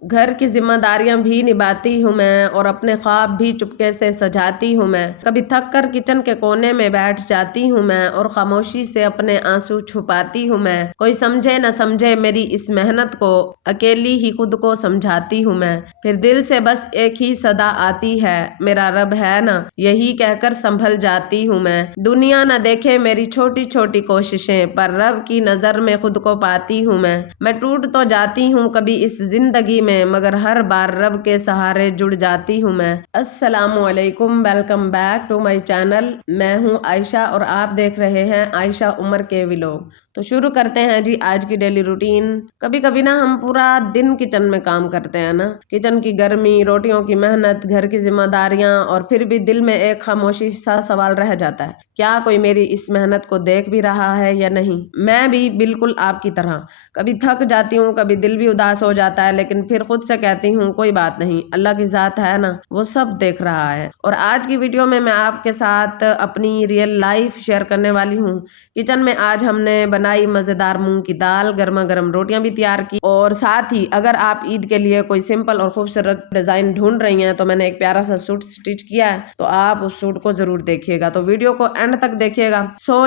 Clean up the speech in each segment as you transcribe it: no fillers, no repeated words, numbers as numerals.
घर की जिम्मेदारियां भी निभाती हूँ मैं और अपने ख्वाब भी चुपके से सजाती हूँ मैं। कभी थक कर किचन के कोने में बैठ जाती हूँ मैं और खामोशी से अपने आंसू छुपाती हूँ मैं। कोई समझे न समझे मेरी इस मेहनत को, अकेली ही खुद को समझाती हूँ मैं। फिर दिल से बस एक ही सदा आती है, मेरा रब है ना, यही कहकर संभल जाती हूँ मैं। दुनिया न देखे मेरी छोटी छोटी कोशिशें, पर रब की नजर में खुद को पाती हूँ मैं टूट तो जाती हूँ कभी इस जिंदगी में, मगर हर बार रब के सहारे जुड़ जाती हूँ मैं। अस्सलामु अलैकुम, welcome back to my channel. मैं हूँ आयशा और आप देख रहे हैं आयशा उमर के व्लॉग। तो शुरू करते हैं जी आज की डेली रूटीन। कभी कभी ना हम पूरा दिन किचन में काम करते हैं ना, किचन की गर्मी, रोटियों की मेहनत, घर की जिम्मेदारियां, और फिर भी दिल में एक खामोशी सा सवाल रह जाता है, क्या कोई मेरी इस मेहनत को देख भी रहा है या नहीं। मैं भी बिल्कुल आपकी तरह कभी थक जाती हूँ, कभी दिल भी उदास हो जाता है, लेकिन फिर खुद से कहती हूँ कोई बात नहीं, अल्लाह की जात है ना, वो सब देख रहा है। और आज की वीडियो में मैं आपके साथ अपनी रियल लाइफ शेयर करने वाली हूँ। किचन में आज हमने बनाई मजेदार मूंग की दाल, गर्मा गर्म रोटियां भी तैयार की, और साथ ही अगर आप ईद के लिए कोई सिंपल और खूबसूरत डिजाइन ढूंढ रही हैं तो मैंने एक प्यारा सा सूट स्टिच किया है, तो आप उस सूट को जरूर देखिएगा। तो वीडियो को एंड तक देखिएगा।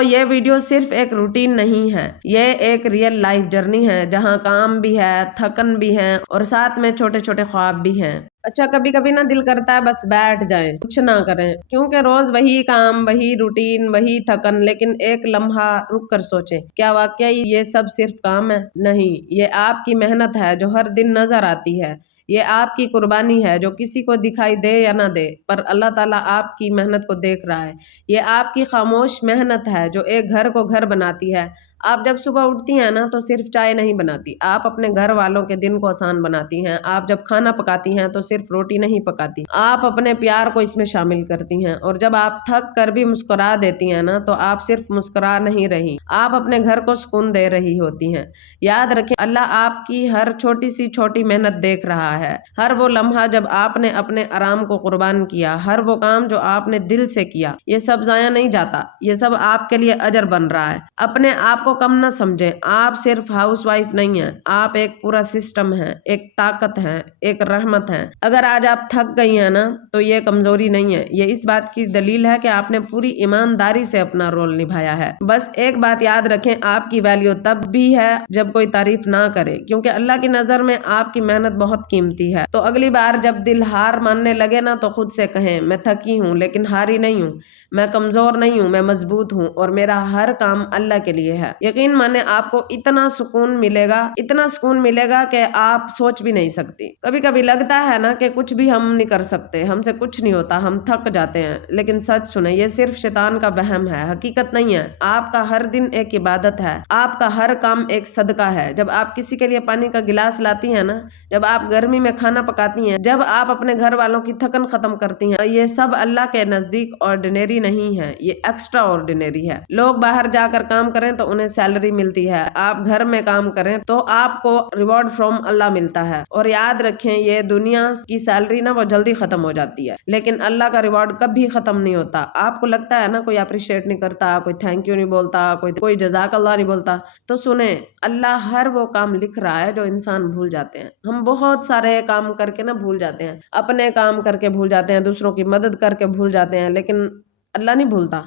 ये वीडियो सिर्फ एक रूटीन नहीं है, ये एक रियल लाइफ जर्नी है, जहाँ काम भी है, थकन भी है और साथ में छोटे छोटे ख्वाब भी हैं। अच्छा, कभी कभी ना दिल करता है बस बैठ जाएं, कुछ ना करें, क्योंकि रोज वही काम, वही रूटीन, वही थकन। लेकिन एक लम्हा रुक कर सोचें, क्या वाकई ये सब सिर्फ काम है? नहीं, ये आपकी मेहनत है जो हर दिन नजर आती है। ये आपकी कुर्बानी है जो किसी को दिखाई दे या ना दे, पर अल्लाह ताला आपकी मेहनत को देख रहा है। ये आपकी खामोश मेहनत है जो एक घर को घर बनाती है। आप जब सुबह उठती हैं ना तो सिर्फ चाय नहीं बनाती, आप अपने घर वालों के दिन को आसान बनाती हैं। आप जब खाना पकाती हैं तो सिर्फ रोटी नहीं पकाती, आप अपने प्यार को इसमें शामिल करती हैं। और जब आप थक कर भी मुस्कुरा देती हैं ना, तो आप सिर्फ मुस्कुरा नहीं रही, आप अपने घर को सुकून दे रही होती हैं। याद रखें, अल्लाह आपकी हर छोटी सी छोटी मेहनत देख रहा है। हर वो लम्हा जब आपने अपने आराम को कुर्बान किया, हर वो काम जो आपने दिल से किया, ये सब जाया नहीं जाता, ये सब आपके लिए अजर बन रहा है। अपने आप को कम ना समझें, आप सिर्फ हाउसवाइफ नहीं हैं, आप एक पूरा सिस्टम हैं, एक ताकत हैं, एक रहमत हैं। अगर आज आप थक गई हैं ना, तो ये कमजोरी नहीं है, ये इस बात की दलील है कि आपने पूरी ईमानदारी से अपना रोल निभाया है। बस एक बात याद रखें, आपकी वैल्यू तब भी है जब कोई तारीफ ना करे, क्योंकि अल्लाह की नजर में आपकी मेहनत बहुत कीमती है। तो अगली बार जब दिल हार मानने लगे ना, तो खुद से कहें, मैं थकी हूँ लेकिन हारी नहीं हूँ, मैं कमजोर नहीं हूँ, मैं मजबूत हूँ, और मेरा हर काम अल्लाह के लिए है। यकीन माने आपको इतना सुकून मिलेगा, इतना सुकून मिलेगा कि आप सोच भी नहीं सकती। कभी कभी लगता है ना कि कुछ भी हम नहीं कर सकते, हमसे कुछ नहीं होता, हम थक जाते हैं, लेकिन सच सुने, ये सिर्फ शैतान का वहम है, हकीकत नहीं है। आपका हर दिन एक इबादत है, आपका हर काम एक सदका है। जब आप किसी के लिए पानी का गिलास लाती हैं ना, जब आप गर्मी में खाना पकाती हैं, जब आप अपने घर वालों की थकन खत्म करती हैं, ये सब अल्लाह के नजदीक ऑर्डिनरी नहीं है, ये एक्स्ट्रा ऑर्डिनरी है। लोग बाहर जाकर काम करें तो उन्हें सैलरी मिलती है, आप घर में काम करें तो आपको रिवॉर्ड फ्रॉम अल्लाह मिलता है। और याद रखें, ये दुनिया की सैलरी ना वो जल्दी खत्म हो जाती है, लेकिन अल्लाह का रिवॉर्ड कभी खत्म नहीं होता। आपको लगता है ना कोई अप्रिशिएट नहीं करता, कोई थैंक यू नहीं बोलता, कोई जज़ाकल्लाह नहीं बोलता, तो सुने, अल्लाह हर वो काम लिख रहा है जो इंसान भूल जाते हैं। हम बहुत सारे काम करके ना भूल जाते हैं, अपने काम करके भूल जाते हैं, दूसरों की मदद करके भूल जाते हैं, लेकिन अल्लाह नहीं भूलता।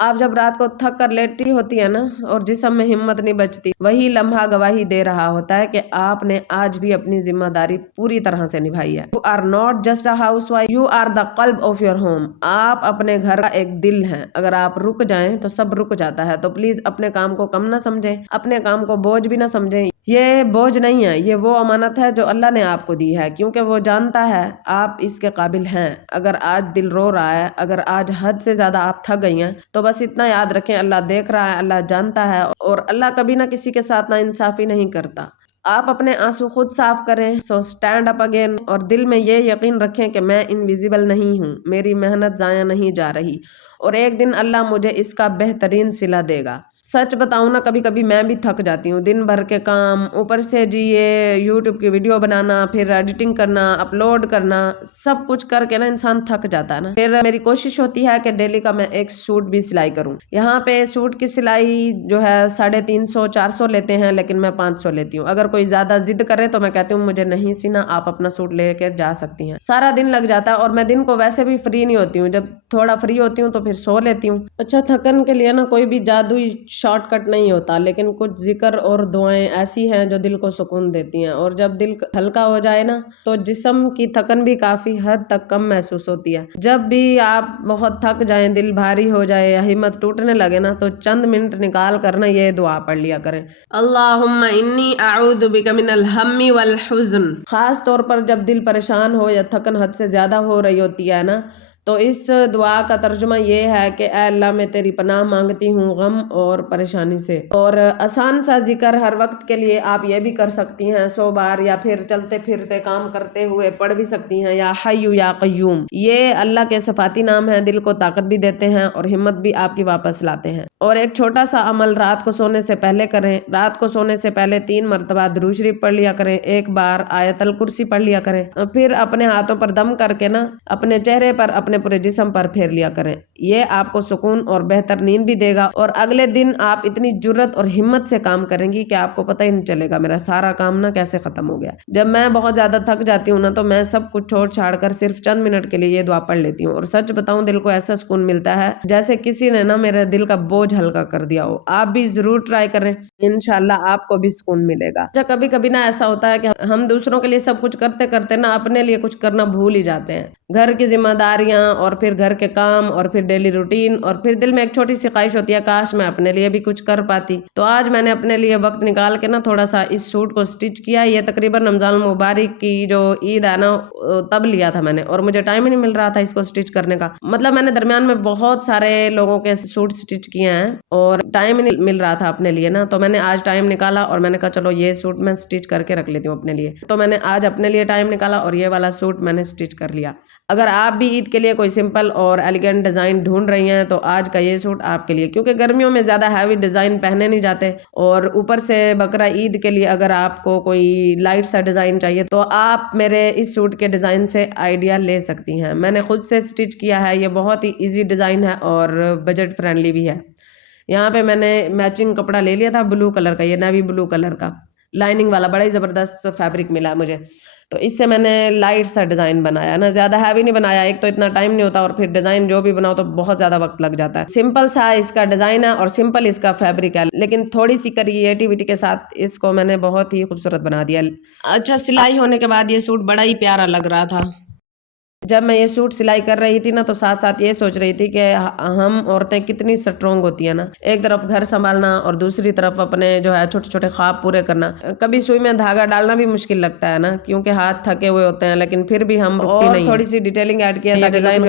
आप जब रात को थक कर लेटी होती है ना, और जिस्म में हिम्मत नहीं बचती, वही लम्हा गवाही दे रहा होता है कि आपने आज भी अपनी जिम्मेदारी पूरी तरह से निभाई है। You are not just a housewife, you are the कल्ब ऑफ योर होम। आप अपने घर का एक दिल हैं, अगर आप रुक जाएं तो सब रुक जाता है। तो प्लीज अपने काम को कम ना समझें, अपने काम को बोझ भी ना समझें। ये बोझ नहीं है, ये वो अमानत है जो अल्लाह ने आपको दी है, क्योंकि वो जानता है आप इसके काबिल हैं। अगर आज दिल रो रहा है, अगर आज हद से ज्यादा आप थक गई हैं, तो बस इतना याद रखें, अल्लाह देख रहा है, अल्लाह जानता है, और अल्लाह कभी ना किसी के साथ ना इंसाफी नहीं करता। आप अपने आंसू खुद साफ करें। सो स्टैंड अप अगेन, और दिल में ये यकीन रखें कि मैं इनविजिबल नहीं हूँ, मेरी मेहनत जाया नहीं जा रही, और एक दिन अल्लाह मुझे इसका बेहतरीन सिला देगा। सच बताऊँ ना, कभी-कभी मैं भी थक जाती हूँ, दिन भर के काम, ऊपर से जी ये यूट्यूब की वीडियो बनाना, फिर एडिटिंग करना, अपलोड करना, सब कुछ करके ना इंसान थक जाता है ना। फिर मेरी कोशिश होती है कि डेली का मैं एक सूट भी सिलाई करूँ। यहाँ पे सूट की सिलाई जो है 350-400 लेते हैं, लेकिन मैं 500 लेती हूँ। अगर कोई ज्यादा जिद करे तो मैं कहती हूँ मुझे नहीं सीना, आप अपना सूट लेकर जा सकती हैं। सारा दिन लग जाता है और मैं दिन को वैसे भी फ्री नहीं होती हूँ, जब थोड़ा फ्री होती हूँ तो फिर सो लेती हूँ। अच्छा, थकन के लिए ना कोई भी जादुई शॉर्टकट नहीं होता, लेकिन कुछ जिक्र और दुआएं ऐसी हैं जो दिल को सुकून देती हैं, और जब दिल हल्का हो जाए ना तो जिस्म की थकन भी काफी हद तक कम महसूस होती है। जब भी आप बहुत थक जाएं, दिल भारी हो जाए या हिम्मत टूटने लगे ना, तो चंद मिनट निकाल कर ना ये दुआ पढ़ लिया करें, अल्लाहुम्मा इन्नी अऊदु बिका मिनल हम्मी वल हुज़्न। खास तौर पर जब दिल परेशान हो या थकन हद से ज्यादा हो रही होती है ना, तो इस दुआ का तर्जुमा ये है कि ऐ अल्लाह, मैं तेरी पनाह मांगती हूँ गम और परेशानी से। और आसान सा जिक्र हर वक्त के लिए आप ये भी कर सकती हैं 100 बार, या फिर चलते फिरते काम करते हुए पढ़ भी सकती हैं, या हय्यू या क़य्यूम। ये अल्लाह के सिफाती नाम है, दिल को ताकत भी देते हैं और हिम्मत भी आपकी वापस लाते हैं। और एक छोटा सा अमल रात को सोने से पहले करें। रात को सोने से पहले 3 मरतबा दुरूद शरीफ पढ़ लिया करें, एक बार आयतल कुर्सी पढ़ लिया करें, फिर अपने हाथों पर दम करके ना अपने चेहरे पर, अपने पूरे जिस्म पर फेर लिया करें। ये आपको सुकून और बेहतर नींद भी देगा, और अगले दिन आप इतनी जुर्रत और हिम्मत से काम करेंगी कि आपको पता ही नहीं चलेगा मेरा सारा काम ना कैसे खत्म हो गया। जब मैं बहुत ज्यादा थक जाती हूँ ना, तो मैं सब कुछ छोड़ छाड़ कर सिर्फ चंद मिनट के लिए ये दुआ पढ़ लेती हूँ, और सच बताऊं दिल को ऐसा सुकून मिलता है जैसे किसी ने ना मेरे दिल का बोझ हल्का कर दिया हो। आप भी जरूर ट्राई करें, इंशाल्लाह आपको भी सुकून मिलेगा। अच्छा, कभी कभी ना ऐसा होता है कि हम दूसरों के लिए सब कुछ करते करते ना अपने लिए कुछ करना भूल ही जाते हैं। घर की जिम्मेदारियां, और फिर घर के काम, और फिर डेली रूटीन, और फिर दिल में एक छोटी सी ख्वाहिश होती है काश मैं अपने लिए भी कुछ कर पाती। तो आज मैंने अपने लिए वक्त निकाल के ना थोड़ा सा इस सूट को स्टिच किया। ये तकरीबन रमजान मुबारक की जो ईद है ना तब लिया था मैंने, और मुझे टाइम ही नहीं मिल रहा था इसको स्टिच करने का। मतलब मैंने दरमियान में बहुत सारे लोगों के सूट स्टिच किए हैं और टाइम ही नहीं मिल रहा था अपने लिए ना, तो मैंने आज टाइम निकाला और मैंने कहा चलो ये सूट मैं स्टिच करके रख लेती हूँ अपने लिए। तो मैंने आज अपने लिए टाइम निकाला और ये वाला सूट मैंने स्टिच कर लिया। अगर आप भी ईद के लिए कोई सिंपल और एलिगेंट डिजाइन ढूंढ रही हैं तो आज का ये सूट आपके लिए, क्योंकि गर्मियों में ज्यादा हैवी डिजाइन पहने नहीं जाते, और ऊपर से बकरा ईद के लिए अगर आपको कोई लाइट सा डिजाइन चाहिए तो आप मेरे इस सूट के डिजाइन से आइडिया ले सकती हैं। मैंने खुद से स्टिच किया है, ये बहुत ही इजी डिजाइन है और बजट फ्रेंडली भी है। यहाँ पे मैंने मैचिंग कपड़ा ले लिया था ब्लू कलर का, ये नेवी ब्लू कलर का लाइनिंग वाला, बड़ा ही जबरदस्त फैब्रिक मिला मुझे। तो इससे मैंने लाइट सा डिजाइन बनाया ना, ज्यादा हैवी नहीं बनाया, एक तो इतना टाइम नहीं होता और फिर डिजाइन जो भी बनाओ तो बहुत ज्यादा वक्त लग जाता है। सिंपल सा इसका डिजाइन है और सिंपल इसका फैब्रिक है, लेकिन थोड़ी सी क्रिएटिविटी के साथ इसको मैंने बहुत ही खूबसूरत बना दिया। अच्छा, सिलाई होने के बाद ये सूट बड़ा ही प्यारा लग रहा था। जब मैं ये सूट सिलाई कर रही थी ना, तो साथ साथ ये सोच रही थी कि हम औरतें कितनी स्ट्रोंग होती है ना, एक तरफ घर संभालना और दूसरी तरफ अपने जो है छोटे छोटे ख्वाब पूरे करना। कभी सुई में धागा डालना भी मुश्किल लगता है ना, क्योंकि हाथ थके हुए होते हैं, लेकिन फिर भी हम रुकती नहीं। थोड़ी सी डिटेलिंग ऐड किया, डिजाइन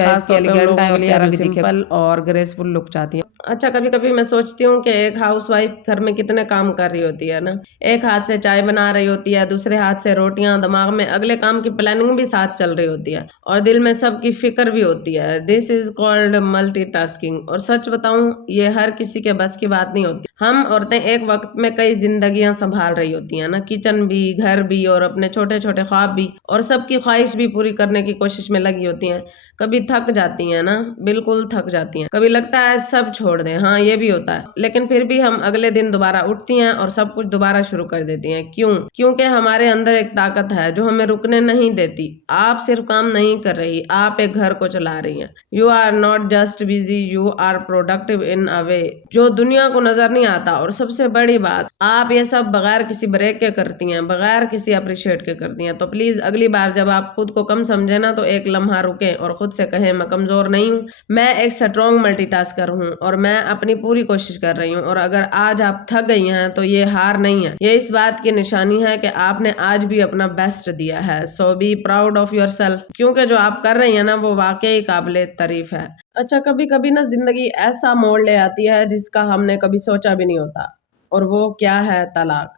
सिंपल और ग्रेसफुल लुक चाहती है। अच्छा, कभी कभी मैं सोचती हूँ कि एक हाउसवाइफ घर में कितने काम कर रही होती है ना, एक हाथ से चाय बना रही होती है, दूसरे हाथ से रोटियां, दिमाग में अगले काम की प्लानिंग भी साथ चल रही होती है, और दिल में सबकी फिक्र भी होती है। This is called multitasking. और सच बताऊं, ये हर किसी के बस की बात नहीं होती। हम औरतें एक वक्त में कई जिंदगियां संभाल रही होती हैं ना, किचन भी, घर भी, और अपने छोटे छोटे ख्वाब भी, और सबकी ख्वाहिश भी पूरी करने की कोशिश में लगी होती हैं। कभी थक जाती हैं ना, बिल्कुल थक जाती हैं, कभी लगता है सब छोड़ दें, हाँ ये भी होता है, लेकिन फिर भी हम अगले दिन दोबारा उठती हैं और सब कुछ दोबारा शुरू कर देती हैं। क्यों? क्योंकि हमारे अंदर एक ताकत है जो हमें रुकने नहीं देती। आप सिर्फ काम नहीं कर रही, आप एक घर को चला रही हैं। You are not just busy, you are productive in a way जो दुनिया को नजर नहीं आता। और सबसे बड़ी बात, आप ये सब बगैर किसी ब्रेक के करती हैं, बगैर किसी अप्रिशिएट के करती हैं। तो प्लीज अगली बार जब आप खुद को कम समझे ना, तो एक लम्हा रुके और खुद से कहें मैं कमजोर नहीं हूँ, मैं एक स्ट्रॉन्ग मल्टीटास्कर हूँ और मैं अपनी पूरी कोशिश कर रही हूँ। और अगर आज आप थक गई हैं तो ये हार नहीं है, ये इस बात की निशानी है कि आपने आज भी अपना बेस्ट दिया है। So be proud of yourself, क्योंकि जो आप कर रही हैं ना वो वाकई काबिले तारीफ है। अच्छा, कभी कभी ना जिंदगी ऐसा मोड़ ले आती है जिसका हमने कभी सोचा भी नहीं होता, और वो क्या है? तलाक।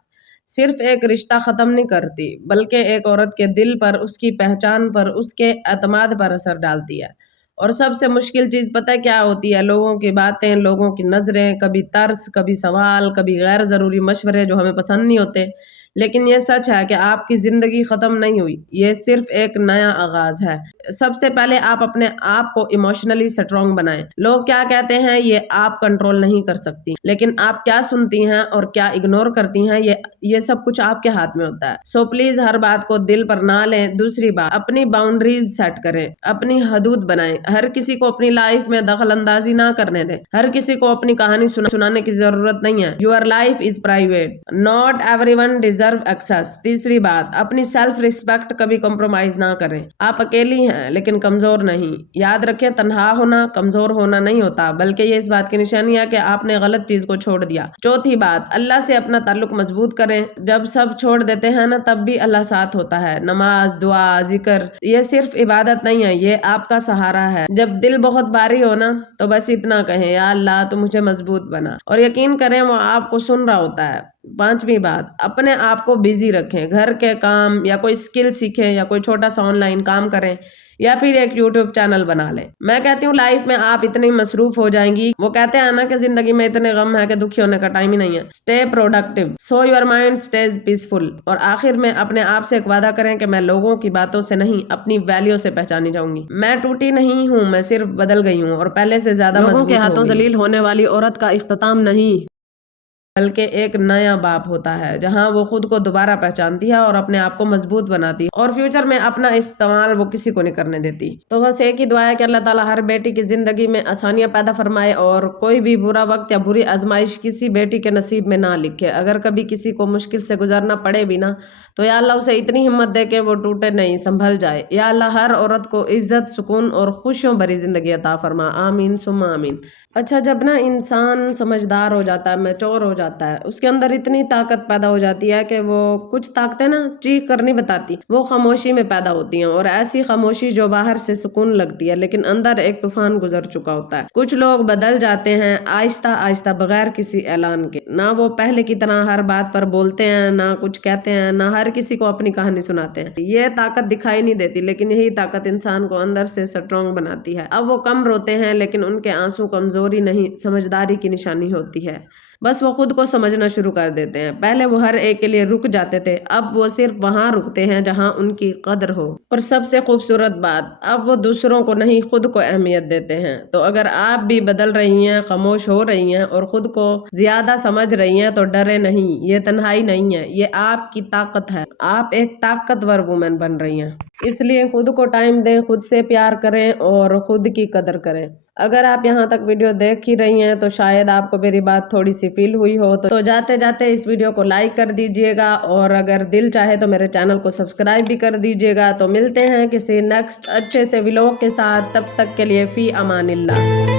सिर्फ एक रिश्ता खत्म नहीं करती, बल्कि एक औरत के दिल पर, उसकी पहचान पर, उसके एतमाद पर असर डालती है। اور سب سے مشکل چیز پتہ ہے کیا ہوتی ہے؟ لوگوں کی باتیں، لوگوں کی نظریں، کبھی ترس، کبھی سوال، کبھی غیر ضروری مشورے جو ہمیں پسند نہیں ہوتے۔ لیکن یہ سچ ہے کہ آپ کی زندگی ختم نہیں ہوئی، یہ صرف ایک نیا آغاز ہے۔ سب سے پہلے آپ اپنے آپ کو ایموشنلی سٹرونگ بنائیں۔ لوگ کیا کہتے ہیں یہ آپ کنٹرول نہیں کر سکتی، لیکن آپ کیا سنتی ہیں اور کیا اگنور کرتی ہیں یہ سب کچھ آپ کے ہاتھ میں ہوتا ہے۔ سو پلیز ہر بات کو دل پر نہ لیں۔ دوسری بات، اپنی باؤنڈریز سیٹ کریں، اپنی حدود بنائیں۔ ہر کسی کو اپنی لائف میں دخل اندازی نہ کرنے دیں۔ ہر کسی کو اپنی کہانی سنانے کی ضرورت نہیں ہے۔ Your life is private, not everyone deserve access. تیسری بات، اپنی سیلف ریسپیکٹ کبھی کمپرومائز نہ کریں۔ آپ اکیلی ہیں لیکن کمزور نہیں۔ یاد رکھیں، تنہا ہونا کمزور ہونا نہیں ہوتا، بلکہ یہ اس بات کی نشانی ہے کہ آپ نے غلط چیز کو چھوڑ دیا۔ چوتھی بات، اللہ سے اپنا تعلق مضبوط کریں۔ جب سب چھوڑ دیتے ہیں نا، تب بھی اللہ ساتھ ہوتا ہے۔ نماز، دعا، ذکر، یہ صرف عبادت نہیں ہے، یہ آپ کا سہارا ہے۔ جب دل بہت بھاری ہو نا، تو بس اتنا کہیں، یا اللہ تو مجھے مضبوط بنا، اور یقین کریں وہ آپ کو سن رہا ہوتا ہے۔ پانچویں بات، اپنے آپ کو بیزی رکھیں۔ گھر کے کام یا کوئی سکل سیکھیں، یا کوئی چھوٹا سا آن لائن کام کریں، یا پھر ایک یوٹیوب چینل بنا لیں۔ میں کہتی ہوں لائف میں آپ اتنی مصروف ہو جائیں گی، وہ کہتے ہیں نا کہ زندگی میں اتنے غم ہے کہ دکھی ہونے کا ٹائم ہی نہیں ہے۔ Stay productive so your mind stays peaceful. اور آخر میں اپنے آپ سے ایک وعدہ کریں کہ میں لوگوں کی باتوں سے نہیں، اپنی ویلیو سے پہچانی جاؤں گی۔ میں ٹوٹی نہیں ہوں، میں صرف بدل گئی ہوں، اور پہلے سے زیادہ مضبوط ہو گئی۔ لوگوں کے ہاتھوں ذلیل ہونے والی عورت کا اختتام نہیں، بلکہ ایک نیا باپ ہوتا ہے، جہاں وہ خود کو دوبارہ پہچانتی ہے اور اپنے آپ کو مضبوط بناتی ہے، اور فیوچر میں اپنا استعمال وہ کسی کو نہیں کرنے دیتی۔ تو بس ایک ہی دعا ہے کہ اللہ تعالیٰ ہر بیٹی کی زندگی میں آسانیاں پیدا فرمائے، اور کوئی بھی برا وقت یا بری آزمائش کسی بیٹی کے نصیب میں نہ لکھے۔ اگر کبھی کسی کو مشکل سے گزرنا پڑے بھی نا، تو یا اللہ اسے اتنی ہمت دے کہ وہ ٹوٹے نہیں، سنبھل جائے۔ یا اللہ ہر عورت کو عزت، سکون اور خوشیوں بھری زندگی عطا فرما، آمین ثم آمین۔ اچھا، جب نا انسان سمجھدار ہو جاتا ہے، میچور ہو جاتا ہے، اس کے اندر اتنی طاقت پیدا ہو جاتی ہے کہ وہ کچھ طاقتیں نا چیخ کر نہیں بتاتی، وہ خاموشی میں پیدا ہوتی ہیں، اور ایسی خاموشی جو باہر سے سکون لگتی ہے لیکن اندر ایک طوفان گزر چکا ہوتا ہے۔ کچھ لوگ بدل جاتے ہیں آہستہ آہستہ، بغیر کسی اعلان کے۔ نہ وہ پہلے کی طرح ہر بات پر بولتے ہیں، نہ کچھ کہتے ہیں، نہ ہر کسی کو اپنی کہانی سناتے ہیں۔ یہ طاقت دکھائی نہیں دیتی، لیکن یہی طاقت انسان کو اندر سے سٹرونگ بناتی ہے۔ اب وہ کم روتے ہیں، لیکن ان کے آنسو کمزوری نہیں، سمجھداری کی نشانی ہوتی ہے۔ بس وہ خود کو سمجھنا شروع کر دیتے ہیں۔ پہلے وہ ہر ایک کے لیے رک جاتے تھے، اب وہ صرف وہاں رکتے ہیں جہاں ان کی قدر ہو۔ اور سب سے خوبصورت بات، اب وہ دوسروں کو نہیں، خود کو اہمیت دیتے ہیں۔ تو اگر آپ بھی بدل رہی ہیں، خاموش ہو رہی ہیں، اور خود کو زیادہ سمجھ رہی ہیں، تو ڈرے نہیں، یہ تنہائی نہیں ہے، یہ آپ کی طاقت ہے۔ آپ ایک طاقتور وومن بن رہی ہیں، اس لیے خود کو ٹائم دیں، خود سے پیار کریں اور خود کی قدر کریں۔ اگر آپ یہاں تک ویڈیو دیکھ ہی رہی ہیں تو شاید آپ کو میری بات تھوڑی سی فیل ہوئی ہو، تو جاتے جاتے اس ویڈیو کو لائک کر دیجئے گا، اور اگر دل چاہے تو میرے چینل کو سبسکرائب بھی کر دیجئے گا۔ تو ملتے ہیں کسی نیکسٹ اچھے سے ولاگ کے ساتھ، تب تک کے لیے فی امان اللہ۔